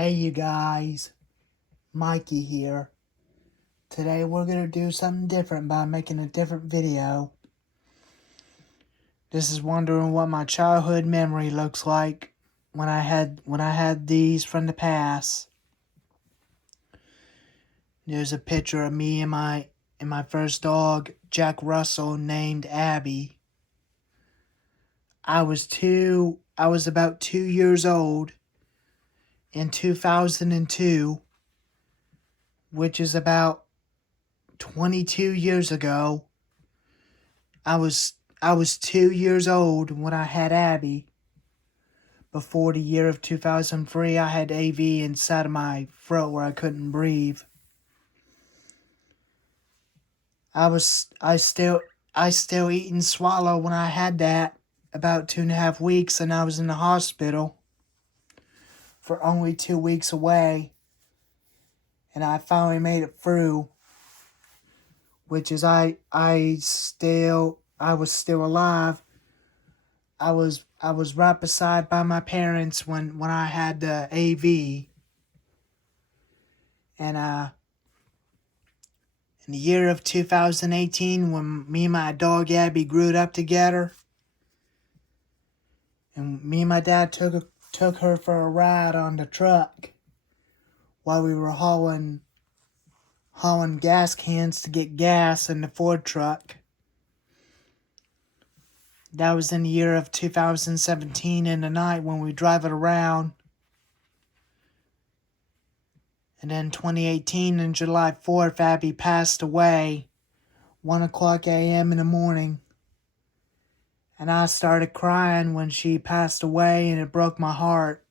Hey you guys, Mikey here. Today we're going to do something different by making a different video. This is wondering what my childhood memory looks like when I had these from the past. There's a picture of me and my first dog, Jack Russell, named Abby. I was about 2 years old in 2002, which is about 22 years ago. I was 2 years old when I had Abby. Before the year of 2003, I had AV inside of my throat where I couldn't breathe. I still eat and swallow when I had that, about 2.5 weeks, and I was in the hospital for only 2 weeks away. And I finally made it through, which is I was still alive. I was right beside by my parents when I had the AV. And in the year of 2018, when me and my dog Abby grew up together, and me and my dad took her for a ride on the truck while we were hauling gas cans to get gas in the Ford truck. That was in the year of 2017 in the night when we drive it around. And then 2018 on July 4th, Abby passed away, 1 o'clock a.m. in the morning. And I started crying when she passed away, and it broke my heart.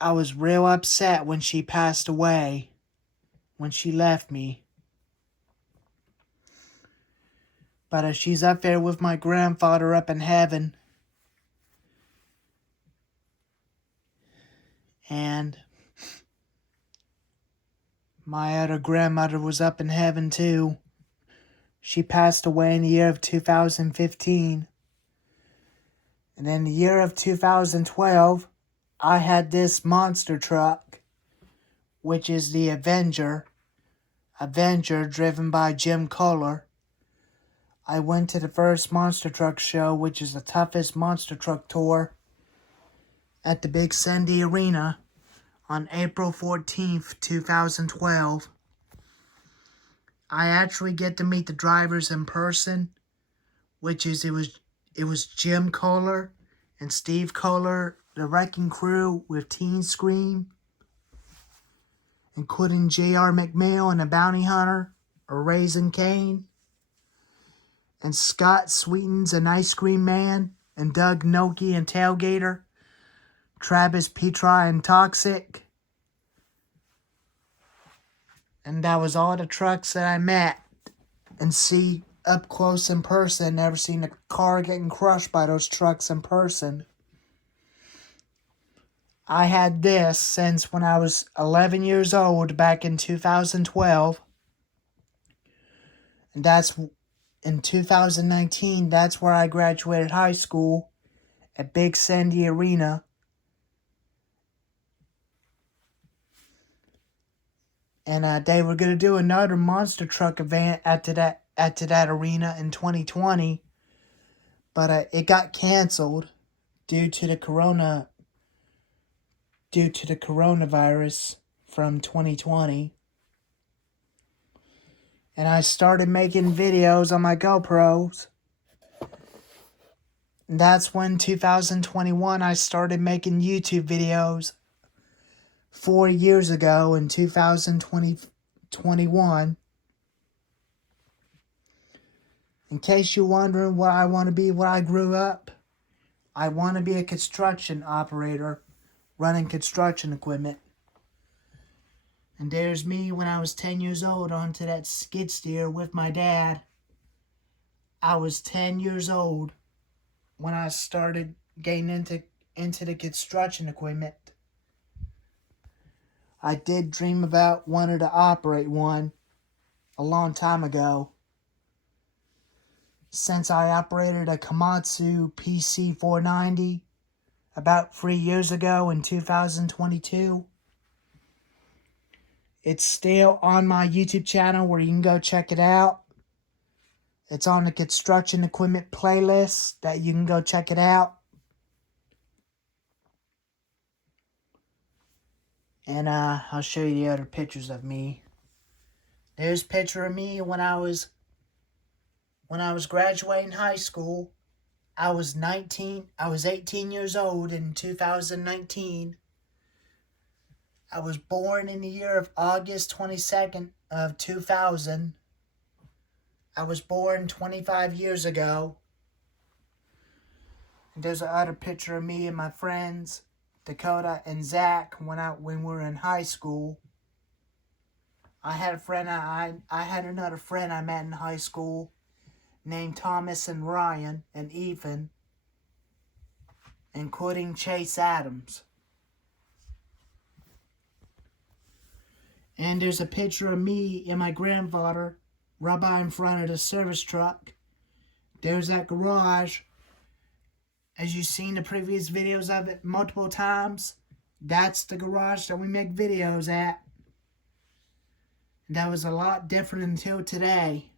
I was real upset when she passed away, when she left me. But she's up there with my grandfather up in heaven. And my other grandmother was up in heaven too. She passed away in the year of 2015. And in the year of 2012, I had this monster truck, which is the Avenger driven by Jim Kohler. I went to the first monster truck show, which is the toughest monster truck tour, at the Big Sandy Arena on April 14th, 2012. I actually get to meet the drivers in person, which is it was Jim Kohler and Steve Kohler, the Wrecking Crew with Teen Scream, including J.R. McMail and the Bounty Hunter, or Raising Cane, and Scott Sweetens and Ice Cream Man, and Doug Noki and Tailgater, Travis Petra and Toxic. And that was all the trucks that I met and see up close in person. Never seen a car getting crushed by those trucks in person. I had this since when I was 11 years old back in 2012. And that's in 2019, that's where I graduated high school at Big Sandy Arena. And they were going to do another monster truck event at that arena in 2020. But it got canceled due to the coronavirus from 2020. And I started making videos on my GoPros. And that's when 2021 I started making YouTube videos. 4 years ago in 2021. In case you're wondering what I want to be when I grew up, I want to be a construction operator running construction equipment. And there's me when I was 10 years old onto that skid steer with my dad. I was 10 years old when I started getting into the construction equipment. I did dream about wanting to operate one a long time ago. Since I operated a Komatsu PC 490, about 3 years ago in 2022. It's still on my YouTube channel where you can go check it out. It's on the construction equipment playlist that you can go check it out. And I'll show you the other pictures of me. There's a picture of me when I was graduating high school. I was 18 years old in 2019. I was born in the year of August 22nd of 2000. I was born 25 years ago. And there's another picture of me and my friends, Dakota and Zach, when we were in high school. I had another friend I met in high school named Thomas and Ryan and Ethan, including Chase Adams. And there's a picture of me and my grandfather right by in front of the service truck. There's that garage. As you've seen the previous videos of it multiple times, that's the garage that we make videos at. And that was a lot different until today.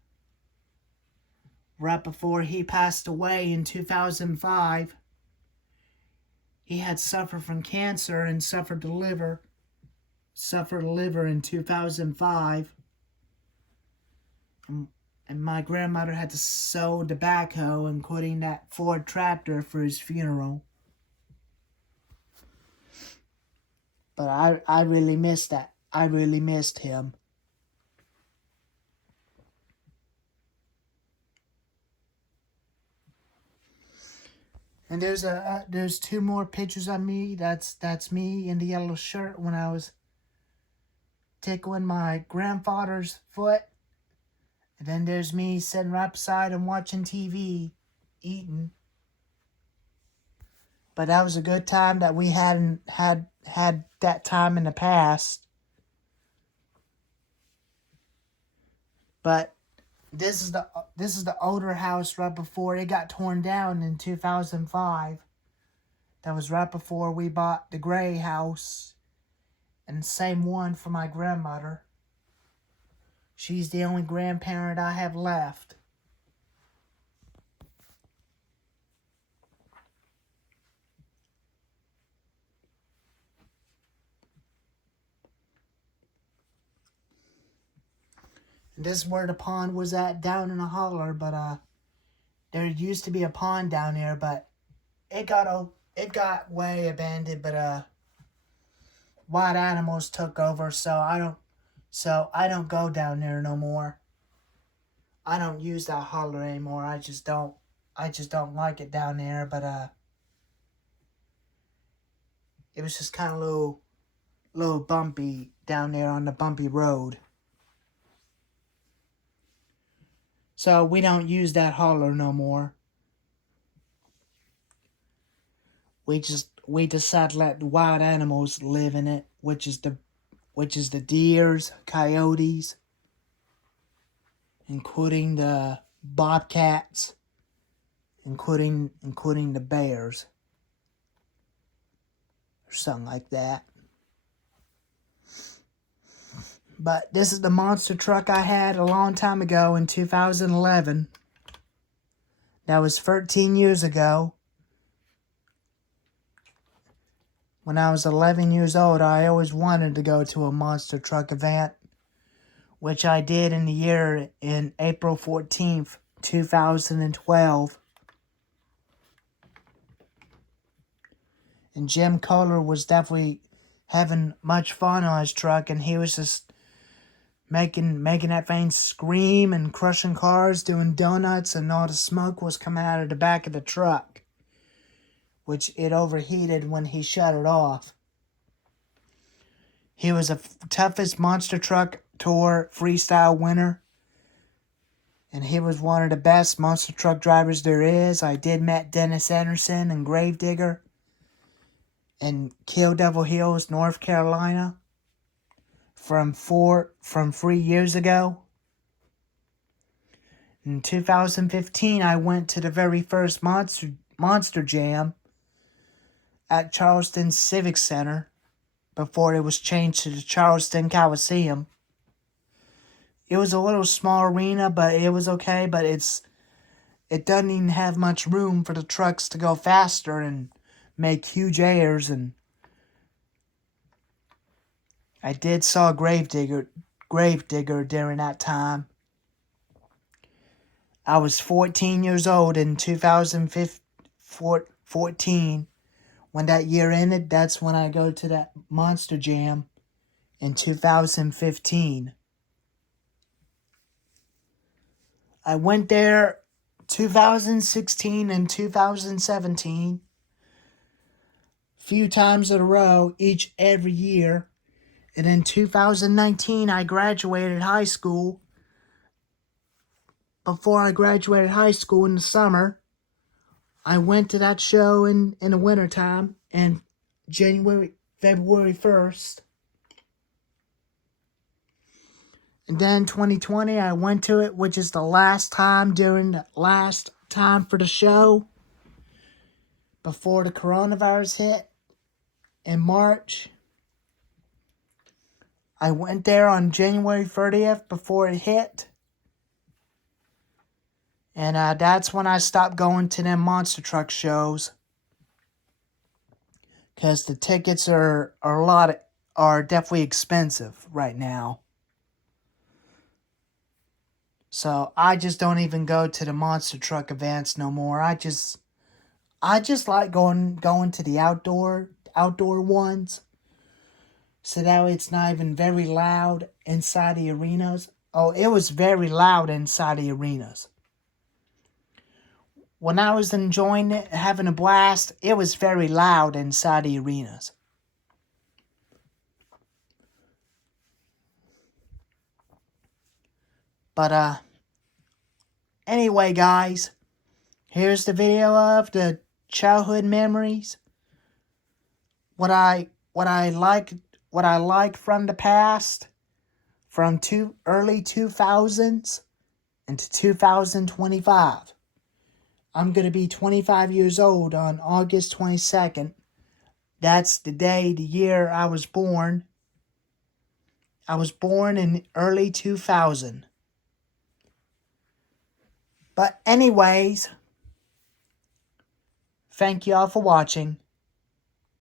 Right before he passed away in 2005, he had suffered from cancer and suffered the liver in 2005. And my grandmother had to sow tobacco, including that Ford tractor, for his funeral. But I really missed that. I really missed him. And there's two more pictures of me. That's me in the yellow shirt when I was tickling my grandfather's foot. And then there's me sitting right beside him watching TV, eating. But that was a good time that we hadn't had that time in the past. But this is the older house right before it got torn down in 2005. That was right before we bought the gray house, and the same one for my grandmother. She's the only grandparent I have left. And this is where the pond was at, down in a holler, but there used to be a pond down there, but it got way abandoned, but wild animals took over, so I don't go down there no more. I don't use that holler anymore. I just don't like it down there, but it was just kind of a little bumpy down there on the bumpy road. So we don't use that holler no more. We decide to let the wild animals live in it, which is the deers, coyotes, including the bobcats, including the bears, or something like that. But this is the monster truck I had a long time ago in 2011. That was 13 years ago. When I was 11 years old, I always wanted to go to a monster truck event, which I did in April 14th, 2012. And Jim Kohler was definitely having much fun on his truck, and he was just making that thing scream and crushing cars, doing donuts, and all the smoke was coming out of the back of the truck, which it overheated when he shut it off. He was the toughest monster truck tour freestyle winner, and he was one of the best monster truck drivers there is. I did met Dennis Anderson and Gravedigger in Kill Devil Hills, North Carolina, from 3 years ago. In 2015, I went to the very first Monster Jam at Charleston Civic Center before it was changed to the Charleston Coliseum. It was a little small arena, but it was okay, but it doesn't even have much room for the trucks to go faster and make huge airs. And I did saw Gravedigger during that time. I was 14 years old in 2014. When that year ended, that's when I go to that Monster Jam in 2015. I went there 2016 and 2017. Few times in a row, every year. And in 2019, I graduated high school. Before I graduated high school in the summer, I went to that show in the wintertime in February 1st. And then 2020, I went to it, which is the last time for the show before the coronavirus hit in March. I went there on January 30th before it hit. And that's when I stopped going to them monster truck shows. Because the tickets are definitely expensive right now. So I just don't even go to the monster truck events no more. I just like going to the outdoor ones. So that way it's not even very loud inside the arenas. Oh, it was very loud inside the arenas. When I was enjoying it, having a blast, it was very loud inside the arenas. But, anyway, guys, here's the video of the childhood memories. What I like from the past, from early 2000s into 2025. I'm going to be 25 years old on August 22nd. That's the year I was born. I was born in early 2000. But anyways, thank you all for watching.